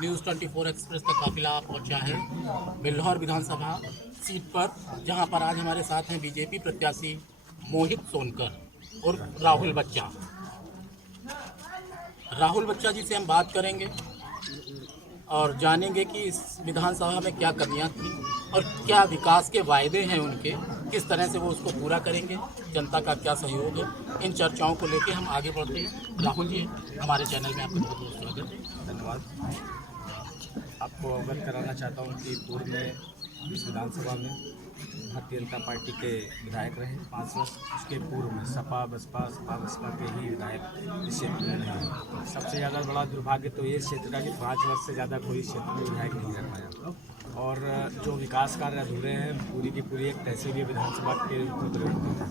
News 24 express का काफिला पहुंचा है बिल्हौर विधानसभा सीट पर, जहां पर आज हमारे साथ हैं बीजेपी प्रत्याशी मोहित सोनकर और राहुल बच्चा जी से हम बात करेंगे और जानेंगे कि इस विधानसभा में क्या कमियां थी और क्या विकास के वायदे हैं उनके, किस तरह से वो उसको पूरा करेंगे, जनता का क्या सहयोग है। इन चर्चाओं को लेकर हम आगे बढ़ते हैं। राहुल जी, हमारे चैनल में आपका बहुत बहुत स्वागत है। धन्यवाद। आपको अवगत कराना चाहता हूँ कि पूर्व में इस विधानसभा में भारतीय जनता पार्टी के विधायक रहे 5 वर्ष। उसके पूर्व में सपा बसपा के ही विधायक इस क्षेत्र में रहे। सबसे ज़्यादा बड़ा दुर्भाग्य तो ये क्षेत्र का कि 5 वर्ष से ज़्यादा कोई क्षेत्र में विधायक नहीं रह पाया और जो विकास कार्य अधूरे हैं पूरी की पूरी एक तहसील विधानसभा के रूप में परिवर्तित है।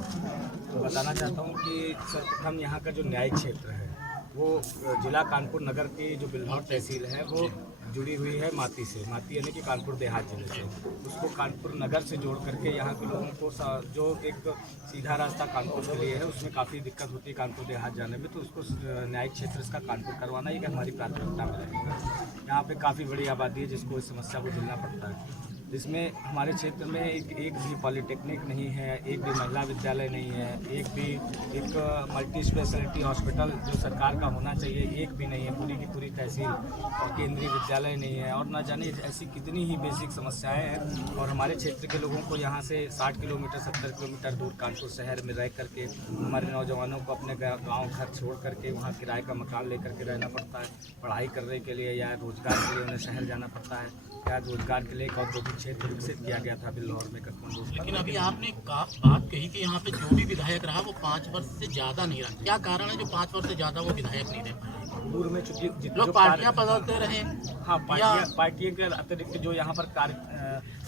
तो बताना चाहता हूँ कि सर्वप्रथम यहाँ का जो न्यायिक क्षेत्र है वो जिला कानपुर नगर की जो बिल्हौर तहसील है वो जुड़ी हुई है माती से। माती यानी कि कानपुर देहात जिले से। उसको कानपुर नगर से जोड़ करके यहाँ के लोगों को जो एक सीधा रास्ता कानपुर के लिए है उसमें काफ़ी दिक्कत होती है कानपुर देहात जाने में, तो उसको न्यायिक क्षेत्र इसका कानपुर करवाना ही हमारी प्राथमिकता में रहेगा। यहाँ पे काफ़ी बड़ी आबादी है जिसको इस समस्या को झेलना पड़ता है, जिसमें हमारे क्षेत्र में एक भी पॉलिटेक्निक नहीं है, एक भी महिला विद्यालय नहीं है, एक मल्टी स्पेशलिटी हॉस्पिटल जो सरकार का होना चाहिए एक भी नहीं है, पूरी की पूरी तहसील और केंद्रीय विद्यालय नहीं है और न जाने ऐसी कितनी ही बेसिक समस्याएं हैं। और हमारे क्षेत्र के लोगों को यहाँ से 60 किलोमीटर 70 किलोमीटर दूर कानपुर शहर में रह करके हमारे नौजवानों को अपने गाँव घर छोड़ करके वहाँ किराए का मकान लेकर के रहना पड़ता है। पढ़ाई करने के लिए या रोजगार के लिए उन्हें शहर जाना पड़ता है, या रोजगार के लिए एक औद्योगिक क्षेत्र विकसित किया गया था बिल्हौर में कठमंडू। लेकिन अभी आपने बात कही कि यहाँ पे जो भी विधायक रहा वो 5 वर्ष से ज्यादा नहीं रहा, क्या कारण है जो 5 वर्ष से ज्यादा वो विधायक नहीं रह पाए? पूर्व में चूंकि लोग पार्टियां बदलते रहे, हाँ पार्टियों के अतिरिक्त जो यहाँ पर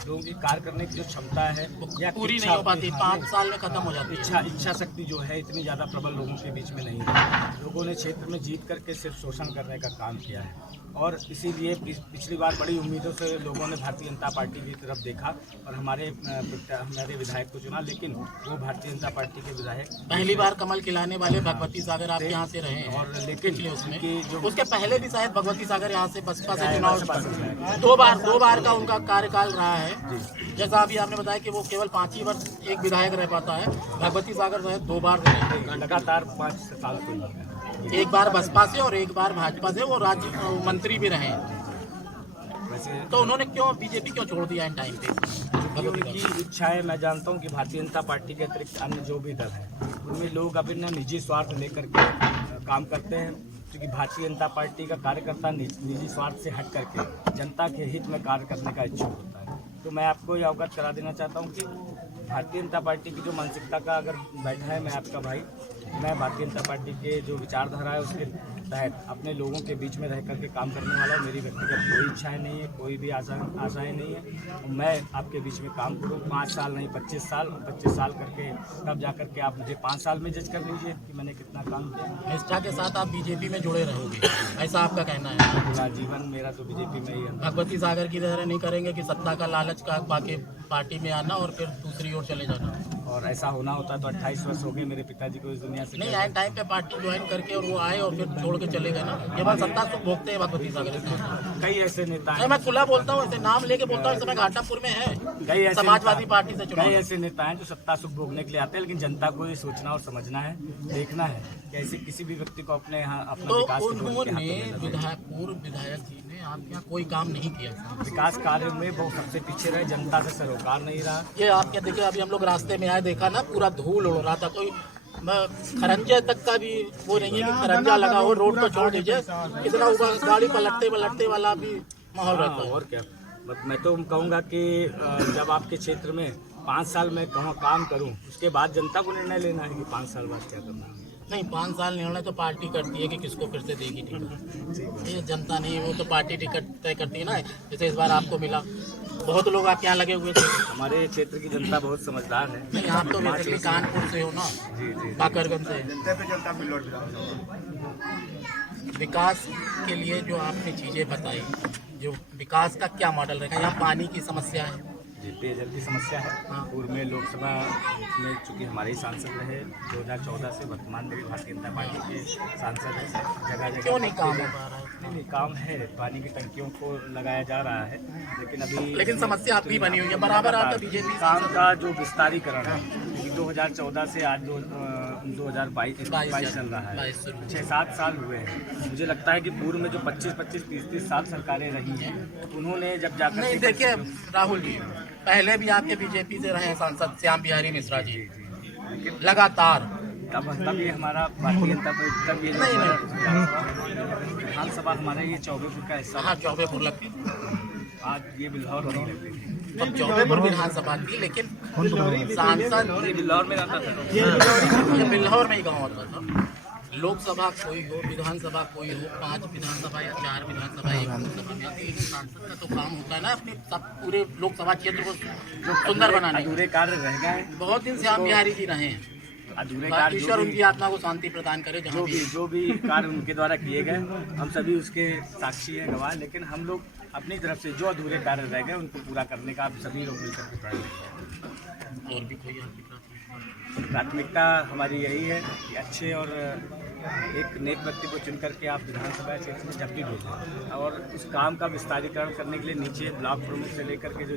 लोगों की कार्य करने की जो क्षमता है या पूरी नहीं हो पाती, 5 साल में खत्म हो जाती है। इच्छा शक्ति जो है इतनी ज़्यादा प्रबल लोगों के बीच में नहीं है। लोगों ने क्षेत्र में जीत करके सिर्फ शोषण करने का काम किया है और इसीलिए पिछली बार बड़ी उम्मीदों से लोगों ने भारतीय जनता पार्टी की तरफ देखा और हमारे विधायक को चुना, लेकिन वो भारतीय जनता पार्टी के विधायक पहली बार कमल खिलाने वाले भगवती सागर आप यहाँ से रहे हैं और लेकिन उसमें उसके पहले भी शायद भगवती सागर यहाँ से बसपा से चुनाव दो बार का उनका कार्यकाल रहा है। जैसा अभी आपने बताया कि वो केवल 5 ही वर्ष एक विधायक रह पाता है, भगवती सागर शायद 2 बार रहे लगातार 5 साल को, एक बार बसपा से और एक बार भाजपा से, वो राज्य मंत्री भी रहे। वैसे तो उन्होंने क्यों बीजेपी क्यों छोड़ दिया इन टाइम पे? उनकी इच्छा है। मैं जानता हूं कि भारतीय जनता पार्टी के अतिरिक्त अन्य जो भी दल है उनमें लोग अपना निजी स्वार्थ लेकर के काम करते हैं, क्योंकि भारतीय जनता पार्टी का कार्यकर्ता निजी स्वार्थ से हट करके जनता के हित में कार्य करने का इच्छुक होता है। तो मैं आपको ये अवगत करा देना चाहता हूँ कि भारतीय जनता पार्टी की जो मानसिकता का अगर बैठा है, मैं आपका भाई, मैं भारतीय जनता पार्टी के जो विचारधारा है उसके तहत अपने लोगों के बीच में रह करके काम करने वाला हूँ। मेरी व्यक्तिगत कोई इच्छाएं नहीं है, कोई भी आशाएं नहीं है। मैं आपके बीच में काम करूँ 5 साल नहीं 25 साल, और 25 साल करके तब जा करके आप मुझे 5 साल में जज कर लीजिए कि मैंने कितना काम किया। निष्ठा के साथ आप बीजेपी में जुड़े रहोगे, ऐसा आपका कहना है? पूरा जीवन मेरा तो बीजेपी में ही है। भगवती सागर की तरह नहीं करेंगे कि सत्ता का लालच का बाकी पार्टी में आना और फिर दूसरी ओर चले जाना? और ऐसा होना होता तो 28 वर्ष हो गए मेरे पिताजी को इस दुनिया से। नहीं, एंड टाइम पे पार्टी ज्वाइन करके और वो आए और फिर छोड़ के चले गए ना, केवल सत्ता सुख भोगते हैं भगवती सागर। कई ऐसे नेता हैं, मैं खुला बोलता हूँ, ऐसे नाम लेके बोलता हूँ, इस समय घाटापुर में है समाजवादी पार्टी से चुनाव। कई ऐसे नेता हैं जो सत्ता सुख भोगने के लिए आते हैं, लेकिन जनता को ये सोचना और समझना है, देखना है कि ऐसे किसी भी व्यक्ति को अपने यहाँ अपना विकास। पूर्व विधायक जी ने आपके यहाँ कोई काम नहीं किया, विकास कार्य में वो सबसे पीछे रहे, जनता से सरोकार नहीं रहा। ये आप क्या देखिए, अभी हम लोग रास्ते में आए, देखा ना पूरा धूल उड़ रहा था, कोई खरंजा तक का भी वो नहीं है कि खरंजा लगा हो, रोड को छोड़ दीजिए, कितना गाड़ी पलटते वाला भी माहौल रहता है। और क्या, मैं तो कहूँगा कि जब आपके क्षेत्र में 5 साल में काम करूँ, उसके बाद जनता को निर्णय लेना है कि 5 साल बाद क्या करना है। नहीं, 5 साल निर्णय तो पार्टी करती है कि किसको फिर से देगी टिकट, ये जनता नहीं, वो तो पार्टी टिकट तय करती है ना। जैसे इस बार आपको मिला, बहुत लोग आपके यहाँ लगे हुए थे। हमारे क्षेत्र की जनता बहुत समझदार है। नहीं, आप तो बेसिकली कानपुर से हो ना? जी, बाकरगंज से। विकास के लिए जो आपने चीज़ें बताई, जो विकास का क्या मॉडल रहेगा? यहाँ पानी की समस्या है जी, पेयजल की समस्या है। पूर्व में लोकसभा में चूँकि हमारे ही सांसद रहे 2014 से, वर्तमान में भी भारतीय जनता पार्टी के सांसद हैं। जगह क्यों नहीं काम हो पा रहा है? नहीं, काम है, पानी की टंकियों को लगाया जा रहा है, लेकिन समस्या आपकी बनी हुई है बराबर। आपका बीजेपी काम का जो विस्तारीकरण है, क्योंकि 2014 से आज 2022 चल रहा है, 6-7 साल हुए हैं। मुझे लगता है कि पूर्व में जो 25-25, 30-30 साल सरकारें रही हैं, उन्होंने जब जाकर नहीं, देखिए राहुल जी, पहले भी आपके बीजेपी से रहे सांसद श्याम बिहारी मिश्रा जी लगातार, तब ये हमारा भारतीय जनता पार्टी, तब ये विधानसभा हमारा ये चौबेपुर का हिस्सा, हाँ चौबेपुर लगती, आज ये बिल्हौर नहीं लगती, तब चौबेपुर विधानसभा थी, लेकिन सांसद बिल्हौर में रहता था, ये बिल्हौर में ही गाँव होता था। लोकसभा कोई हो, विधानसभा कोई हो, 5 विधानसभा या 4 विधानसभा एक लोकसभा में आती है, लेकिन सांसद का तो काम होता है ना अपने सब पूरे लोकसभा क्षेत्र को सुंदर बनाने। अधूरे कार्य रह गए, बहुत दिन श्याम बिहारी जी रहे हैं, अधूरे कार्य, ईश्वर उनकी आत्मा को शांति प्रदान करे। जो भी कार्य उनके द्वारा किए गए, हम सभी उसके साक्षी हैं, गवाह, लेकिन हम लोग अपनी तरफ से जो अधूरे कार्य रह गए उनको पूरा करने का आप सभी लोग मिलकर के प्रयास करें। और भी कोई आपकी प्राथमिकता हमारी यही है कि अच्छे और एक नेक व्यक्ति को चुन करके आप विधानसभा क्षेत्र में जब भी भेजें, और उस काम का विस्तारीकरण करने के लिए नीचे ब्लॉक प्रमुख से लेकर के जो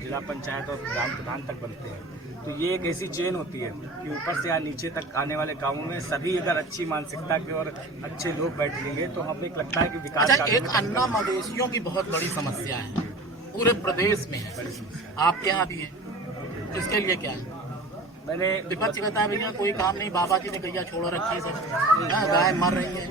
जिला पंचायत और ग्राम प्रधान तक बनते हैं, तो ये एक ऐसी चेन होती है कि ऊपर से यहाँ नीचे तक आने वाले कामों में सभी अगर अच्छी मानसिकता के और अच्छे लोग बैठेंगे तो हमें एक लगता है कि विकास। अच्छा, एक अन्ना मवेशियों की बहुत बड़ी समस्या है, पूरे प्रदेश में है, आपके यहाँ भी है, तो इसके लिए क्या है? मैंने विपक्ष कहता है भैया कोई काम नहीं, बाबा जी ने गैया छोड़ रखी है, सब गाय मर रही है।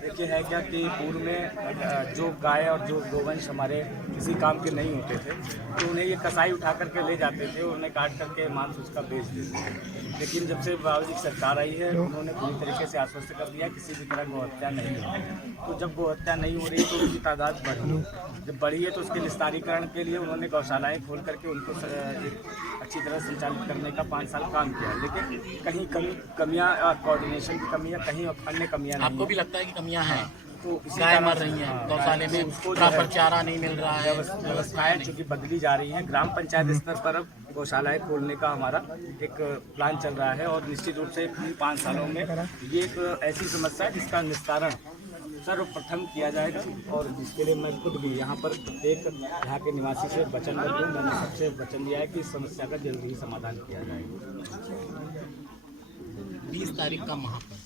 देखिए है क्या कि पूर्व में जो गाय और जो गोवंश हमारे किसी काम के नहीं होते थे, तो उन्हें ये कसाई उठा करके ले जाते थे, उन्हें काट करके मांस उसका बेच देते थे। लेकिन जब से बाबा जी की सरकार आई है, उन्होंने पूरी तरीके से आश्वस्त कर दिया किसी भी तरह गौहत्या नहीं हो रही। तो जब गौहत्या नहीं हो रही तो उनकी तादाद बढ़ी, जब बढ़ी है तो उसके विस्तारीकरण के लिए उन्होंने गौशालाएँ खोल करके उनको एक अच्छी तरह संचालित करने का 5 साल काम किया, लेकिन कहीं कमियाँ, कोऑर्डिनेशन की कमियाँ, कहीं अन्य कमियाँ नहीं। आपको भी लगता है कि कमियाँ हैं? तो गाय मर रही है, गौशाले में प्रॉपर चारा नहीं मिल रहा है, व्यवस्थाएं चूँकि बदली जा रही हैं। ग्राम पंचायत स्तर पर अब गौशालाएं खोलने का हमारा एक प्लान चल रहा है, और निश्चित रूप से 5 सालों में ये एक ऐसी समस्या है जिसका निस्तारण सर्वप्रथम किया जाएगा, और जिसके लिए मैं खुद भी यहाँ पर एक यहाँ के निवासी से वचनबद्ध हूँ। मैंने सबसे वचन दिया है कि इस समस्या का जल्दी ही समाधान किया जाएगा। 20 तारीख का महापर्व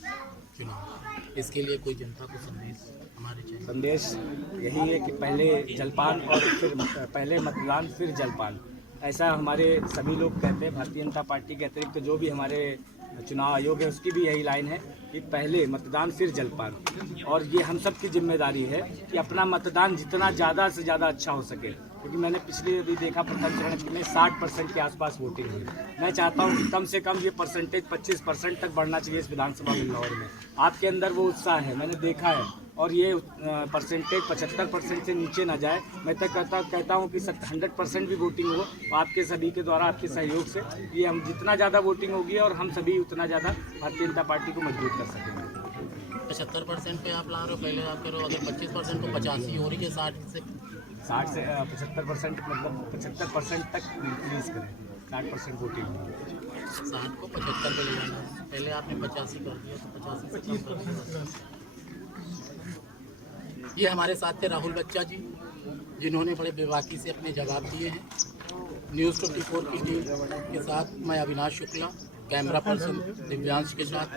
चुनाव, इसके लिए कोई जनता को संदेश हमारे चैनल? संदेश यही है कि पहले जलपान और फिर पहले मतदान फिर जलपान, ऐसा हमारे सभी लोग कहते हैं। भारतीय जनता पार्टी के अतिरिक्त जो भी हमारे चुनाव आयोग है उसकी भी यही लाइन है कि पहले मतदान फिर जलपान, और ये हम सब की जिम्मेदारी है कि अपना मतदान जितना ज़्यादा से ज़्यादा अच्छा हो सके, क्योंकि मैंने पिछले अभी देखा प्रथम चरण में 60% के आसपास वोटिंग हुई। मैं चाहता हूँ कि कम से कम ये परसेंटेज 25% तक बढ़ना चाहिए इस विधानसभा बिल्हौर में। आपके अंदर वो उत्साह है, मैंने देखा है, और ये परसेंटेज 75% से नीचे ना जाए। मैं तक कहता हूँ कि 100% भी वोटिंग हो, तो आपके सभी के द्वारा, आपके सहयोग से ये हम जितना ज़्यादा वोटिंग होगी और हम सभी उतना ज़्यादा भारतीय जनता पार्टी को मजबूत कर सकेंगे। 75% पे आप ला रहे हो, पहले आप करो, अगर 25% तो 85 हो रही है, 60 से 75%, मतलब 75% तक इंक्रीज करें, 60% वोटिंग। 60 को 75 पे ले जाना, पहले आपने 85 कर दिया, तो 85 से कम कर दिया। ये हमारे साथ थे राहुल बच्चा जी, जिन्होंने बड़े बेबाकी से अपने जवाब दिए हैं। न्यूज़ 24 की टीम के साथ मैं अविनाश शुक्ला, कैमरा पर्सन दिव्यांश के साथ।